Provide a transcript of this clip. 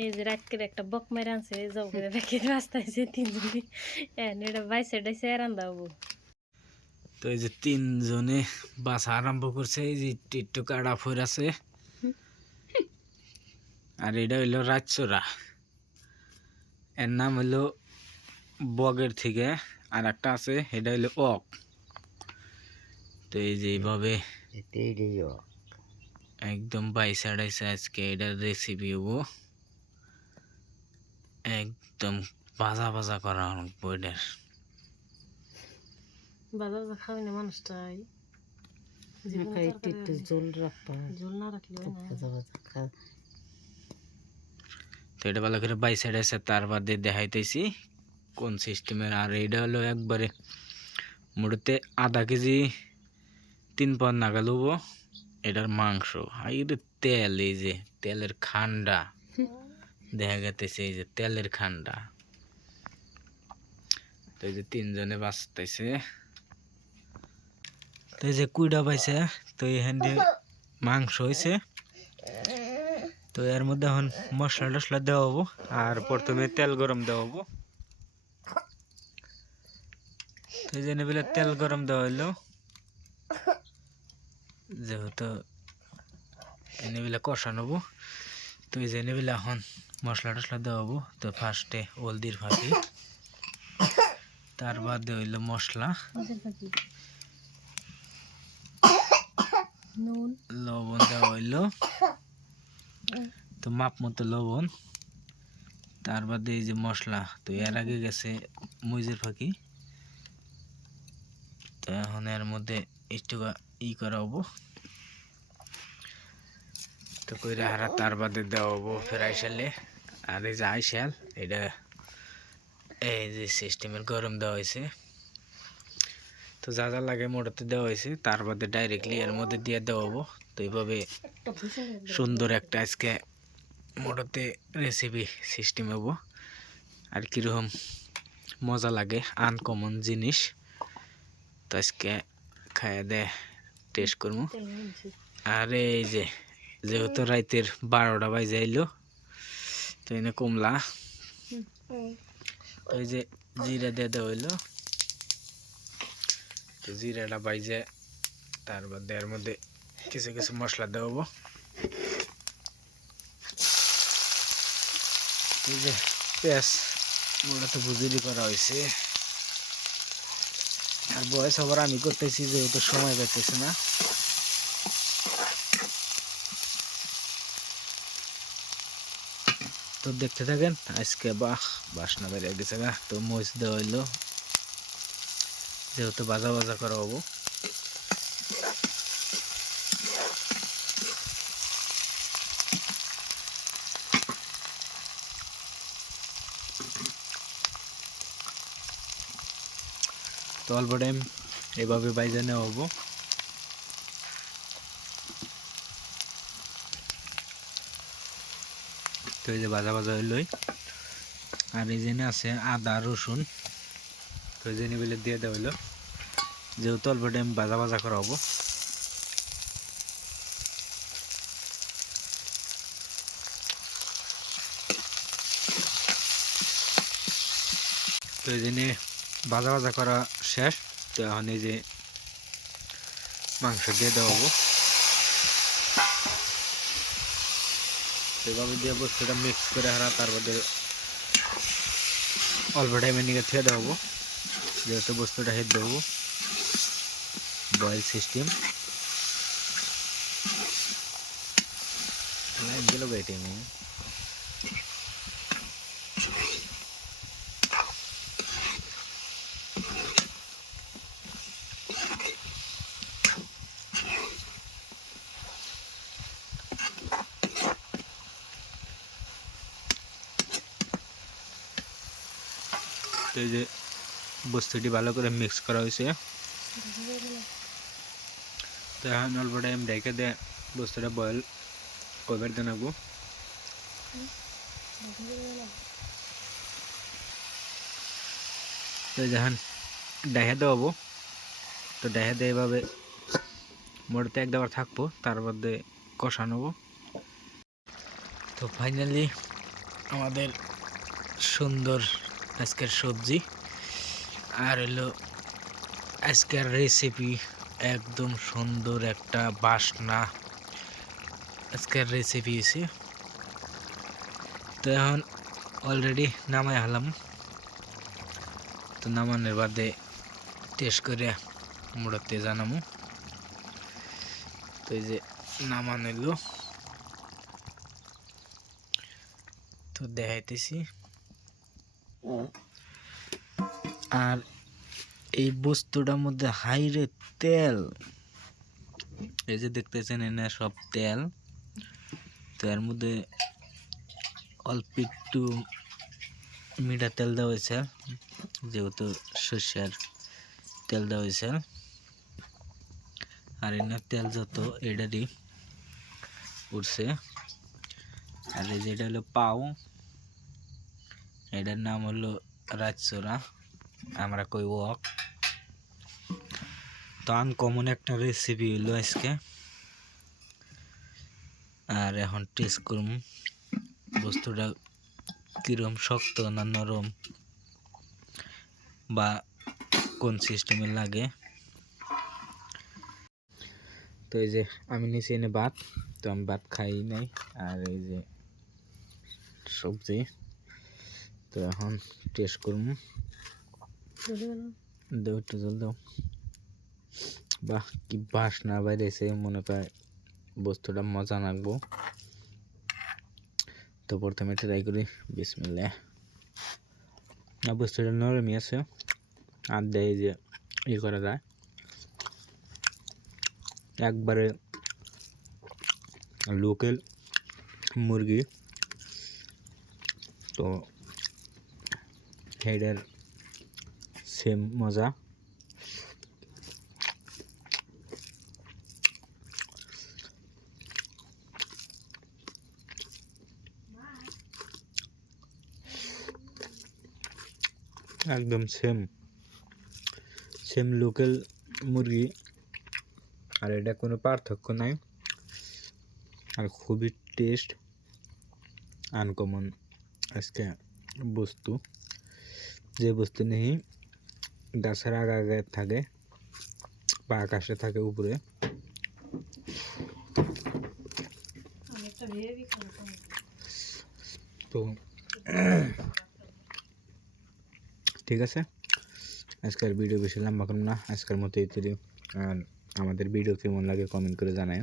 এই যে রাত করে একটা বক মেরে আনছে জব করে রেখে রাস্তায় যে তিনজনে এটা বাইসে ডাইসে রান্দা হবো। তো এই যে তিনজনে বাসা আরম্ভ করছে, এই যে টিকটক আড়া ফোর আছে, আর এটা হইলো রাজচোরা। এর নাম হইলো বগের থেকে, আর একটা আছে এটা হইলো ওক। তো এই যে এইভাবে একদম বাইসা ডাইসা আজকে এটার রেসিপি হবো, একদম ভাজা ভাজা করা লাগবো এটার। বাজার যা খাওয়াই না মানুষটাই একটু ঝোল রাখবা, ঝোল না রাখলে ভাজা ভাজা খা। তো এটা ভালো করে বাইসা ডাইসা তার বাদে দেখাইতেছি কোন সিস্টেমের। আর এটা হলো একবারে মোটামুটি আধা কেজি 3 পাউন্ড নাগাল হবো এটার মাংস। আর এই তেল, এই যে তেলের খান্ডা দেখা গেতেছে, এই যে তেলের খান্ডা। তো এই যে তিনজনে বাঁচতেছে, তো এই যে কুইডা পাইছে, তো এখানে মাংস হয়েছে। তো এর মধ্যে এখন মশলা টসলা দেওয়া হবো, আর প্রথমে তেল গরম দেওয়া হবো। তো এই যে নেবেলে তেল গরম দেওয়া হইলো, যেহেতু নেবেলে কষা নেবো। তো এই যে নেবেলে এখন মশলা টসলা দেওয়া হবো। তো ফার্স্টে হলদির ফাঁকি, তার বাদে হইলো মশলা, লবণ দেওয়া হইলো, তো মাপ মতো লবণ। তার বাদে এই যে মশলা, তো এর আগে গেছে মরিচের ফাঁকি। তো এখন এর মধ্যে একটু করা হবো, তো কইরা হারা তার বাদে দেওয়া হবো ফের আইসালে। আর এই যে আইসাল এটা এই যে সিস্টেমের গরম দেওয়া হয়েছে, তো যা যা লাগে মোটাতে দেওয়া হয়েছে, তার বাদে ডাইরেক্টলি এর মধ্যে দিয়ে দেওয়া হবো। তো এইভাবে সুন্দর একটা আজকে মোটাতে রেসিপি সিস্টেম হবো। আর কীরকম মজা লাগে, আনকমন জিনিস। তো আজকে খাইয়া দে টেস্ট করবো। আর এই যে যেহেতু রাতের 12টা বাজে আইলো, তো এনে কমলা, তো এই যে জিরা দিয়ে দেওয়া হইলো। তো জিরাটা বাইজে তার বাদে এর মধ্যে কিছু কিছু মশলা দেওয়াবো। এই যে পেঁয়াজ মূলত বুঝিরি করা হয়েছে, আর বয়স আবার আমি করতেছি যেহেতু সময় পাইতেছে না। তো দেখতে থাকেন আজকে বাসনা বেরিয়ে গেছে গা। তো মরিচ দেওয়া হইলো, যেহেতু ভাজা ভাজা করা হবো। তো অল্প টাইম এভাবে বাইজা নেওয়া হবো। তো এই যে ভাজা ভাজা হইলই, আর এই জেনে আছে আদা রসুন, তো এই জেনে বেলে দিয়ে দেওয়া হইলো, যেহেতু অল্প টাইম ভাজা ভাজা করা হবো। তো এই জন্য ভাজা ভাজা করা শেষ। তো এখন এই যে মাংস দিয়ে দেওয়া হবো, সেভাবে দিয়ে বস্তুটা মিক্স করে হারা, তার মধ্যে অল্প টাইমে নিয়ে থুয়ে দেওয়া হবো, যেহেতু বস্তুটা হেদ দেবো বয়েল সিস্টেম। লাইন গেল বেটে নিয়ে তো এই যে বস্তুটি ভালো করে মিক্স করা হয়েছে। তো এখন অল্প টাইম রেখে দিয়ে বস্তুটা বয়েল ওভার দিয়ে নেবো। তো যখন ডাইয়া দেওয়াবো, তো ডাইয়া দিয়ে এভাবে মোটাতে এক দাবার থাকবো, তার মধ্যে কষা নেবো। তো ফাইনালি আমাদের সুন্দর আজকের সবজি, আর হলো আজকের রেসিপি একদম সুন্দর একটা বাসনা আজকের রেসিপি এসে। তো এখন অলরেডি নামাই হলাম, তো নামানোর বাদে টেস্ট করে মোড়াতে জানামু। তো এই যে নামান এলো, তো দেখাইতেছি। আর এই বস্তুটার মধ্যে হাইরে তেল, এই যে দেখতেছেন এনে সব তেল। তো এর মধ্যে অল্প একটু মিঠা তেল দেওয়া হয়েছে, যেহেতু সর্ষের তেল দেওয়া হয়েছে। আর এনে তেল যত এটারই উঠছে। আর এই যেটা হলো পাও, এটার নাম হলো রাজচোরা, আমরা কই ওয়াক। তো আনকমন একটা রেসিপি হইলো আজকে। আর এখন টেস্ট করুন বস্তুটা কিরম শক্ত না নরম বা কোন সিস্টেমে লাগে। তো এই যে আমি নিচে এনে ভাত, তো আমি ভাত খাই নাই। আর এই যে সবজি, তো এখন টেস্ট করুন। দাও একটু জল দাও। বাহ, কি বাসনা বাইরেছে, মনে করে বস্তুটা মজা লাগবো। তো প্রথমে ট্রাই করি, বিসমিল্লাহ। না, বস্তুটা নরমই আছে, আর দেয় যে করা যায় একবারে লোকাল মুরগি। তো হেডের সেম মজা। একদম সেম সেম লোকাল মুরগি, আর এটা কোনো পার্থক্য নাই। আর খুবই টেস্ট, আনকমন আজকে বস্তু। যে বস্তু নেই গাছের আগে থাকে বা আকাশে থাকে উপরে। তো ঠিক আছে, আজকের ভিডিও বেশি লম্বা করুন না, আজকের মতো ইত্যাদি। আর আমাদের ভিডিও কেমন লাগে কমেন্ট করে জানায়।